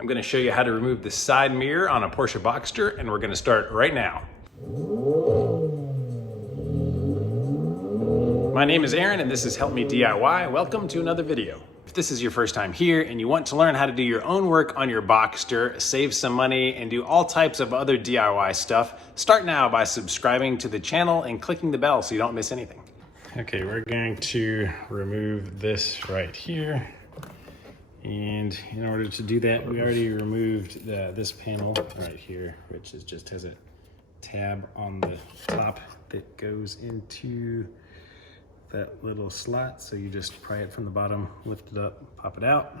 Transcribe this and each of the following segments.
I'm going to show you how to remove the side mirror on a Porsche Boxster, and we're going to start right now. My name is Aaron and this is Help Me DIY. Welcome to another video. If this is your first time here and you want to learn how to do your own work on your Boxster, save some money, and do all types of other DIY stuff, start now by subscribing to the channel and clicking the bell so you don't miss anything. Okay, we're going to remove this right here. And in order to do that, we already removed this panel right here, which just has a tab on the top that goes into that little slot. So you just pry it from the bottom, lift it up, pop it out.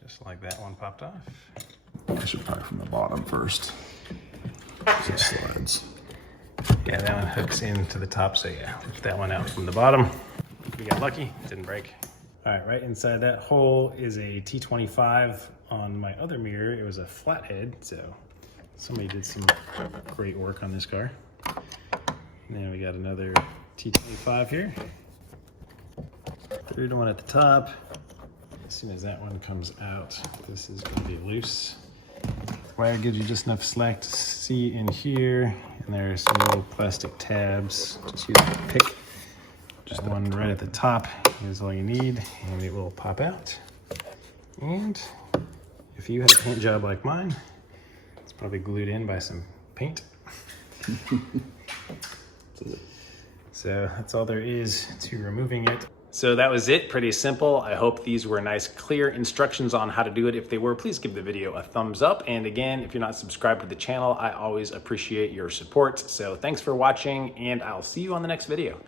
Just like that one popped off. I should try from the bottom first. It slides. Yeah, that one hooks into the top, so yeah, lift that one out from the bottom. We got lucky, it didn't break. All right, right inside that hole is a T25. On my other mirror, it was a flathead, so somebody did some great work on this car. And then we got another T25 here. Third one at the top. As soon as that one comes out, this is gonna be loose. The wire gives you just enough slack to see in here, and there's some little plastic tabs. Just use a pick. Just one right at the top is all you need, and it will pop out. And if you had a paint job like mine, it's probably glued in by some paint. So that's all there is to removing it. So that was it, pretty simple. I hope these were nice, clear instructions on how to do it. If they were, please give the video a thumbs up. And again, if you're not subscribed to the channel, I always appreciate your support. So thanks for watching, and I'll see you on the next video.